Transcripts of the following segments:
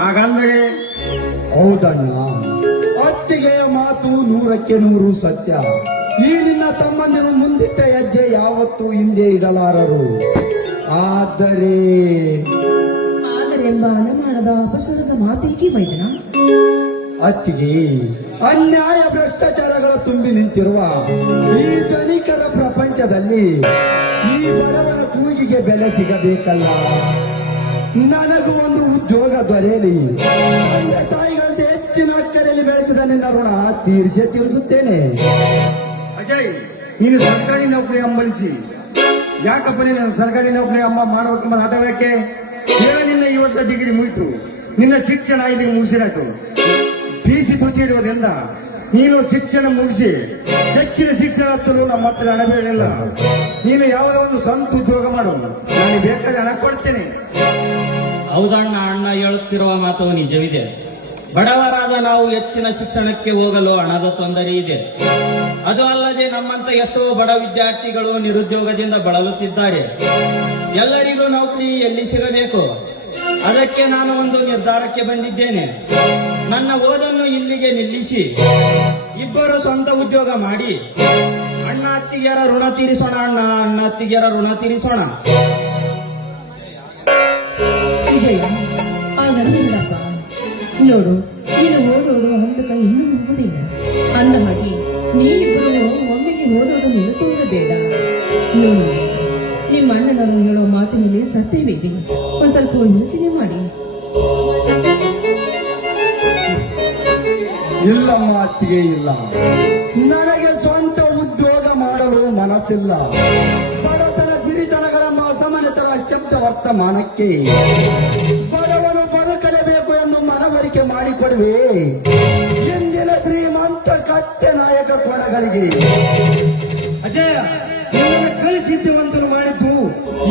ಹಾಗಂದ್ರೆ ಹೌದಣ್ಣ, ಅತ್ತಿಗೆಯ ಮಾತು 100ಕ್ಕೆ 100 ಸತ್ಯ. ಈ ನಿನ್ನ ತಮ್ಮಂದಿರು ಮುಂದಿಟ್ಟ ಹೆಜ್ಜೆ ಯಾವತ್ತೂ ಹಿಂದೆ ಇಡಲಾರರು. ಆದರೆ ಎಂಬ ಅನುಮಾನದ ಅಪಸರದ ಮಾತೇಕೆ ಮೈದನ? ಅತ್ತಿಗೆ, ಅನ್ಯಾಯ ಭ್ರಷ್ಟಾಚಾರಗಳ ತುಂಬಿ ನಿಂತಿರುವ ಈ ಧನಿಕರ ಪ್ರಪಂಚದಲ್ಲಿ ಈ ಬಡವರ ಕೂಗಿಗೆ ಬೆಲೆ ಸಿಗಬೇಕಲ್ಲ. ನನಗೂ ಒಂದು ಉದ್ಯೋಗ ದೊರೆಯಲಿ. ತಂದೆ ತಾಯಿಗಳಂತೆ ಹೆಚ್ಚಿನ ಅಕ್ಕರೆಯಲ್ಲಿ ಬೆಳೆಸಿದ ನಿನ್ನ ಋಣ ತೀರಿಸುತ್ತೇನೆ. ಅಜಯ್, ನೀನು ಸರ್ಕಾರಿ ನೌಕರಿ ಹಂಬಲಿಸಿ ಯಾಕಪ್ಪ ನೀನು ಸರ್ಕಾರಿ ನೌಕರಿ ಮಾಡಬೇಕೆಂಬ ಹಠಕ್ಕೆ? ನಿನ್ನ ಈ ವರ್ಷ ಡಿಗ್ರಿ ಮುಗಿತು, ನಿನ್ನ ಶಿಕ್ಷಣ ಇಲ್ಲಿಗೆ ಮುಗಿಸಿರಾಯ್ತು. PC ತುತಿ ಇರುವುದರಿಂದ ನೀನು ಶಿಕ್ಷಣ ಮುಗಿಸಿ ಹೆಚ್ಚಿನ ಶಿಕ್ಷಣ ಹತ್ತಲು ನಮ್ಮ ಹತ್ರ ಹಣ ಬೇಡಿಲ್ಲ. ನೀನು ಯಾವುದೋ ಒಂದು ಸ್ವಂತ ಉದ್ಯೋಗ ಮಾಡು, ನಾನು ಬೇಕಾದ ಹಣ ಕೊಡ್ತೇನೆ. ಹೌದಣ್ಣ, ಅಣ್ಣ ಹೇಳುತ್ತಿರುವ ಮಾತು ನಿಜವಿದೆ. ಬಡವರಾದ ನಾವು ಹೆಚ್ಚಿನ ಶಿಕ್ಷಣಕ್ಕೆ ಹೋಗಲು ಹಣದ ತೊಂದರೆ ಇದೆ. ಅದು ಅಲ್ಲದೆ ನಮ್ಮಂತ ಎಷ್ಟೋ ಬಡ ವಿದ್ಯಾರ್ಥಿಗಳು ನಿರುದ್ಯೋಗದಿಂದ ಬಳಲುತ್ತಿದ್ದಾರೆ. ಎಲ್ಲರಿಗೂ ನೌಕರಿ ಎಲ್ಲಿ ಸಿಗಬೇಕು? ಅದಕ್ಕೆ ನಾನು ಒಂದು ನಿರ್ಧಾರಕ್ಕೆ ಬಂದಿದ್ದೇನೆ. ನನ್ನ ಓದನ್ನು ಇಲ್ಲಿಗೆ ನಿಲ್ಲಿಸಿ ಇಬ್ಬರು ಸ್ವಂತ ಉದ್ಯೋಗ ಮಾಡಿ ಅಣ್ಣ ಅತ್ತಿಗೆಯರ ಋಣ ತೀರಿಸೋಣ. ಅಣ್ಣ ಅತ್ತಿಗೆಯರ ಋಣ ತೀರಿಸೋಣ. ವಿಜಯ, ಆಗಲಿಲ್ಲಪ್ಪ. ನೋಡು, ನೀನು ಓದೋದು ಹಂತಕ ಇನ್ನೂ ಮುಗುವುದಿಲ್ಲ. ಅಂದ ಹಾಗೆ ನೀನಿಬ್ಬರು ಒಮ್ಮೆಗೆ ಓದೋದು ನಿಲ್ಲಿಸುವುದು ಬೇಡ. ನೋಡು, ನಿಮ್ಮ ಅಣ್ಣನವರು ಹೇಳೋ ಮಾತಿನಲ್ಲಿ ಸತ್ಯವಿದೆ. ಒಂದು ಸ್ವಲ್ಪ ಯೋಚನೆ ಮಾಡಿ. ಇಲ್ಲಮ್ಮ ಅತ್ತಿಗೆ, ಇಲ್ಲ. ನನಗೆ ಸ್ವಂತ ಉದ್ಯೋಗ ಮಾಡಲು ಮನಸ್ಸಿಲ್ಲ. ಬಡತನ ಸಿರಿತನಗಳ ಅಸಮಾನತರ ಶಬ್ದ ವರ್ತಮಾನಕ್ಕೆ ಬಡವನು ಬದುಕಲೇಬೇಕು ಎಂದು ಮನವರಿಕೆ ಮಾಡಿಕೊಡುವೆ ಎಂದಿನ ಶ್ರೀಮಂತ ಕತ್ತೆ ನಾಯಕ ಕೊಡಗಳಿಗೆ. ಅಜಯ, ನಿಮ್ಮನ್ನು ಕಲಿಸಿದ್ಧವಂತರು ಮಾಡಿದ್ದು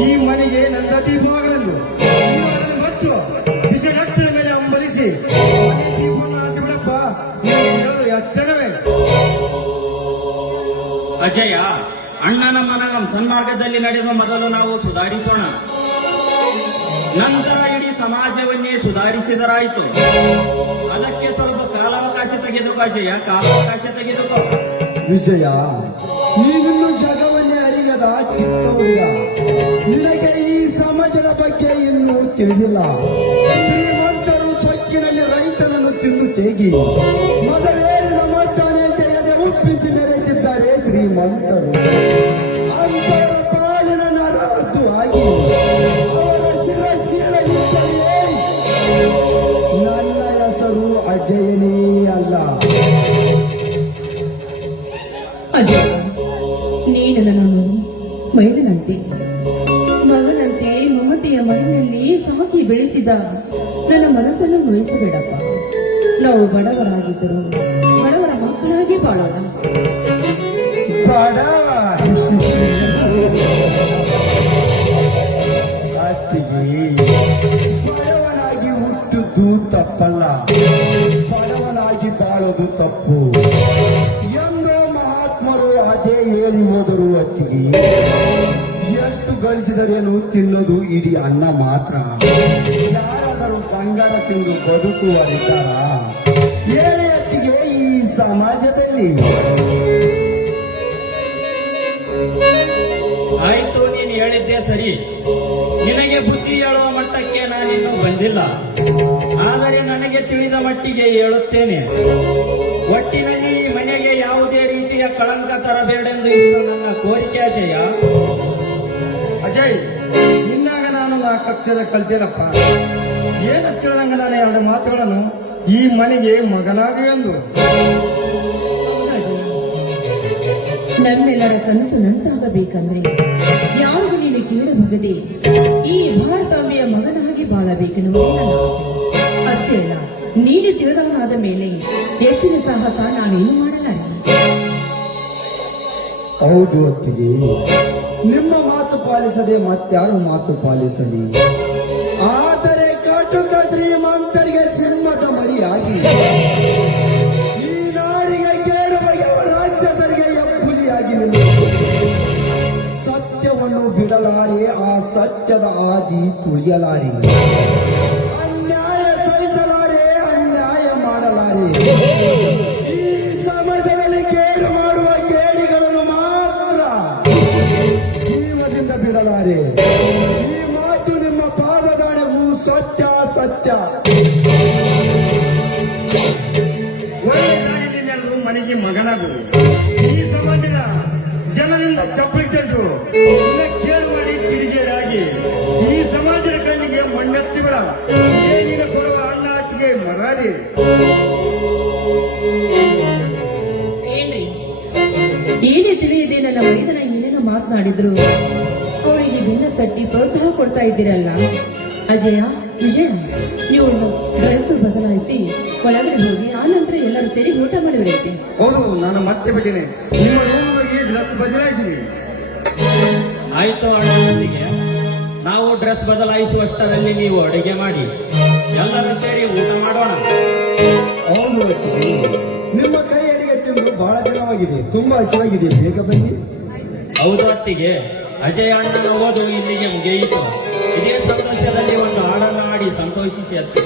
ಈ ಮನೆಗೆ ನನ್ನ ದೀಪಗಳನ್ನು ಮತ್ತು ವಿಷಯಗಳ ಮೇಲೆ ಹಂಬಲಿಸಿ ಬಿಡಪ್ಪ, ಎಚ್ಚರವೇ. ಅಜಯ, ಅಣ್ಣನ ಮನ ಸನ್ಮಾರ್ಗದಲ್ಲಿ ನಡೆಯುವ ಮೊದಲು ನಾವು ಸುಧಾರಿಸೋಣ. ನಂತರ ಇಡೀ ಸಮಾಜವನ್ನೇ ಸುಧಾರಿಸಿದರಾಯಿತು. ಅದಕ್ಕೆ ಸ್ವಲ್ಪ ಕಾಲಾವಕಾಶ ತೆಗೆದುಕೋ ಅಜಯ, ಕಾಲಾವಕಾಶ ತೆಗೆದುಕೋ. ವಿಜಯ, ನೀವಿನ್ನು ಜಗವನ್ನೇ ಅರಿಯದ ಚಿಕ್ಕ ಹುಡುಗ. ನಿನಗೆ ಈ ಸಮಾಜದ ಬಗ್ಗೆ ಇನ್ನೂ ತಿಳಿದಿಲ್ಲ. ಶ್ರೀಮಂತರು ಸೊಕ್ಕಿನಲ್ಲಿ ರೈತನನ್ನು ತಿಂದು ತೇಗಿ ಮೊದಲೇರಿನ ಮಾಡ್ತಾನೆ ಅಂತ ಎದೆ ಒಪ್ಪಿಸಿ ಮೆರೆದಿದ್ದಾರೆ ಶ್ರೀಮಂತರು. ಅಂತರ ಪಾಲಿನ ನರಹತ್ತು ಆಗಿ ಅವರ ಶಿರಚೀಲಗಿದ್ದರೆ ನನ್ನ ಹೆಸರು ಅಜಯನೇ ಅಲ್ಲ. ಅಜಯ, ನೀನು ನನ್ನನ್ನು ಮೈದನಂತೆ ಮಗನಂತೆ ಮಮತೆಯ ಮಡಿಯಲ್ಲಿ ಸಾಕಿ ಬೆಳೆಸಿದ ನನ್ನ ಮನಸ್ಸನ್ನು ನೋಯಿಸಬೇಡಪ್ಪ. ನಾವು ಬಡವರಾಗಿದ್ದರು ಬಡವರ ಮಕ್ಕಳಾಗಿ ಬಾಳೋಣ. ಬಡವ ಅತ್ತಿಗೆ, ಬಡವನಾಗಿ ಹುಟ್ಟುದು ತಪ್ಪಲ್ಲ, ಬಡವನಾಗಿ ಬಾಳೋದು ತಪ್ಪು ಎಂದು ಮಹಾತ್ಮರು ಅದೇ ಹೇಳಿ ಹೋದರು. ಅತ್ತಿಗೆ, ಎಷ್ಟು ಗಳಿಸಿದರೇನು ತಿನ್ನೋದು ಇಡೀ ಅನ್ನ ಮಾತ್ರ. ಯಾರಾದರೂ ಬಂಗಾರ ತಿಂದು ಬದುಕುವರಿದ್ದಾರ? ಹೇಳಿ ಅತ್ತಿಗೆ, ಈ ಸಮಾಜದಲ್ಲಿ. ಆಯ್ತು, ನೀನು ಹೇಳಿದ್ದೆ ಸರಿ. ನಿನಗೆ ಬುದ್ಧಿ ಹೇಳುವ ಮಟ್ಟಕ್ಕೆ ನಾನಿನ್ನೂ ಬಂದಿಲ್ಲ. ಆದರೆ ನನಗೆ ತಿಳಿದ ಮಟ್ಟಿಗೆ ಹೇಳುತ್ತೇನೆ. ಒಟ್ಟಿನಲ್ಲಿ ಈ ಮನೆಗೆ ಯಾವುದೇ ರೀತಿಯ ಕಳಂಕ ತರಬೇಡೆಂದು ಇದು ನನ್ನ ಕೋರಿಕೆ. ಅಜಯ, ಅಜಯ್, ಇನ್ನಾಗ ನಾನು ಆ ಕಕ್ಷೆದ ಕಲ್ತೇನಪ್ಪ. ಏನ ಕೇಳಂಗ ನಾನು 2 ಮಾತುಗಳನ್ನು ಈ ಮನೆಗೆ ಮಗನಾಗ ಎಂದು. ನಮ್ಮೆಲ್ಲರ ಕನಸು ನನಸಾಗಬೇಕಂದ್ರೆ ಯಾರಿಗೂ ನೀನು ಕೇಳಬಹುದೇ ಈ ಭಾರತಾಂಬೆಯ ಮಗನಾಗಿ ಬಾಳಬೇಕೆನ್ನುವ ಅಷ್ಟೇ ಅಲ್ಲ, ನೀನು ತಿಳಿದವನಾದ ಮೇಲೆ ಹೆಚ್ಚಿನ ಸಾಹಸ ನಾವೇನು ಮಾಡಲಾರೆ. ಹೌದು ಅತ್ತಿಗೆ, ನಿಮ್ಮ ಮಾತು ಪಾಲಿಸದೆ ಮತ್ತಾರು ಮಾತು ಪಾಲಿಸಲಿ. ಆದರೆ ಕಾಟುಕ ಶ್ರೀಮಂತರಿಗೆ ಸಿಂಹದ ಮರಿಯಾಗಿ ಈ ನಾಡಿಗೆ ಕೇಳುವ ರಾಜ್ಯಸರಿಗೆ ಎಪ್ಪುಲಿಯಾಗಿ ಸತ್ಯವನ್ನು ಬಿಡಲಾರೆ, ಆ ಸತ್ಯದ ಆದಿ ತುಳಿಯಲಾರೆ. ಅನ್ಯಾಯ ಸಹಿಸ ಸತ್ಯ. ಒಳ್ಳೆ ದಾರಿಯಲ್ಲಿ ನಡೆದು ಮನೆಗೆ ಮಗನಾಗು. ಈ ಸಮಾಜದ ಜನರಿಂದ ಚಪ್ಪಲಿ ತೆಗೆದು ಕೇಳು ಮಾಡಿ ಕಿಡಿಗೇಡಾಗಿ ಈ ಸಮಾಜದ ಕಣ್ಣಿಗೆ ಮಣ್ಣೆತ್ತಿಗಳ ಏನಿನ ಕೊಡುವ ಅಣ್ಣ ಹಚ್ಚಿಗೆ ಮರಾರಿ. ಏನ್ರಿ ಏನೇ ತಿಳಿಯದೆ ನನ್ನ ಮೈದನ ಏನೇನೋ ಮಾತನಾಡಿದ್ರು ಅವರಿಗೆ ಬೆನ್ನ ತಟ್ಟಿ ಪ್ರೋತ್ಸಾಹ ಕೊಡ್ತಾ ಇದ್ದೀರಲ್ಲ. ಅಜಯ, ವಿಜಯ, ನೀವು ಡ್ರೆಸ್ ಬದಲಾಯಿಸಿ ಒಳಗಡೆ ಹೋಗಿ ಆ ನಂತರ ಎಲ್ಲರೂ ಸೇರಿ ಊಟ ಮಾಡುವಿರೈತೆ. ಹೌದು, ನಾನು ಮತ್ತೆ ಬಿಟ್ಟಿನಿ. ನಿಮ್ಮ ರೂಮ್ಗೆ ಡ್ರೆಸ್ ಬದಲಾಯಿಸಿದೆ. ಆಯ್ತು ಅಣ್ಣನೊಂದಿಗೆ ನಾವು ಡ್ರೆಸ್ ಬದಲಾಯಿಸುವಷ್ಟರಲ್ಲಿ ನೀವು ಅಡುಗೆ ಮಾಡಿ ಎಲ್ಲರೂ ಸೇರಿ ಊಟ ಮಾಡೋಣ. ಹೌದು ಅತ್ತಿಗೆ. ನಿಮ್ಮ ಕೈ ಅಡಿಗೆ ತಿಂದು ಬಹಳ ದಿನವಾಗಿದೆ, ತುಂಬಾ ಹಸಿವಾಗಿದೆ, ಬೇಗ ಬನ್ನಿ. ಹೌದು ಅತ್ತಿಗೆ, ಅಜಯ ಅಣ್ಣನ ಓದು ಇಲ್ಲಿಗೆ ಮುಗಿಯಿತು. ಇದೇ ಸಂತೋಷದಲ್ಲಿ ಒಂದು ಹಾಡನ್ನು ಹಾಡಿ ಸಂತೋಷಿಸಿ ಅತ್ತೆ.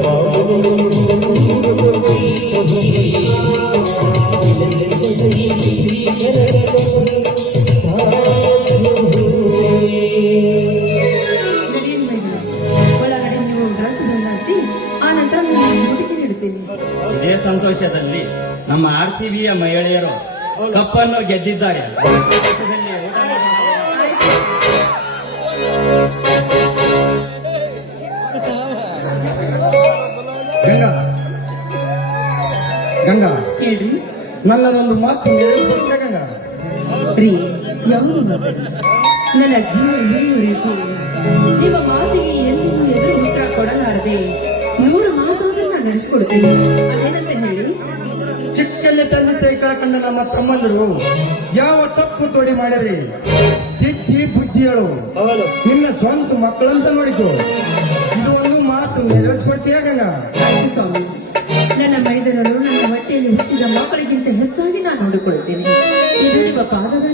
Bye. ನಡೆಯಲು ಮೈದ ಒಳಗಡೆ ನೀವು ಡ್ರೆಸ್ ಬದಲಾಯಿಸಿ ಆ ನಂತರ ನಾನು ಊಟಕ್ಕೆ ನೀಡುತ್ತೇನೆ. ಇದೇ ಸಂತೋಷದಲ್ಲಿ ನಮ್ಮ RCBಯ ಮಹಿಳೆಯರು ಕಪ್ಪನ್ನು ಗೆದ್ದಿದ್ದಾರೆ. ಸಂತೋಷದಲ್ಲಿ ಊಟ ಮಾಡೋಣ. ಗಂಗಾ ಗಂಗಾ ಹೇಳ್ರಿ ನನ್ನದೊಂದು ಮಾತು ನೆರವೇರಿಸ್ಬಿಟ್ಟೆ ಗಂಗಾ. ರೀ ಯಾವುದು ಮಾತು? ನನ್ನ ಜೀವ ಇರುವವರೆಗೂ ನಿಮ್ಮ ಮಾತಿಗೆ ಎಂದಿಗೂ ಎದುರು ಉತ್ತರ ಕೊಡಲಾರದೆ 100 ಮಾತಾದ್ರೂ ನಾನು ನಡೆಸಿಕೊಡ್ತೇನೆ. ಅದೇನಂತ ಹೇಳಿ ಚಿಕ್ಕಲ್ಲಿ ತಂದೆ ತಾಯಿ ಕಳ್ಕೊಂಡ ನಮ್ಮ ತಮ್ಮಂದರು ಯಾವ ತಪ್ಪು ತೊಡಿ ಮಾಡಿದ್ರಿ ತಿದ್ದಿ ಬುದ್ಧಿ ಹೇಳು. ನಿನ್ನ ಸ್ವಂತ ಮಕ್ಕಳಂತ ನೋಡಿಕೊ. ಇದು ಒಂದು ಮಾತು ನೆರವೇರಿಸ್ಕೊಡ್ತೀಯ ಗಂಗಾ? ಆಯ್ತು ಸ್ವಾಮಿ, ನನ್ನ ಮೈದನರು ನನ್ನ ಹೊಟ್ಟೆಯಲ್ಲಿ ಹುಟ್ಟಿದ ಮಕ್ಕಳಿಗಿಂತ ಹೆಚ್ಚಾಗಿ ನಾನು ನೋಡಿಕೊಳ್ಳುತ್ತೇನೆ. ಇದು ನಿಮ್ಮ ಪಾದದ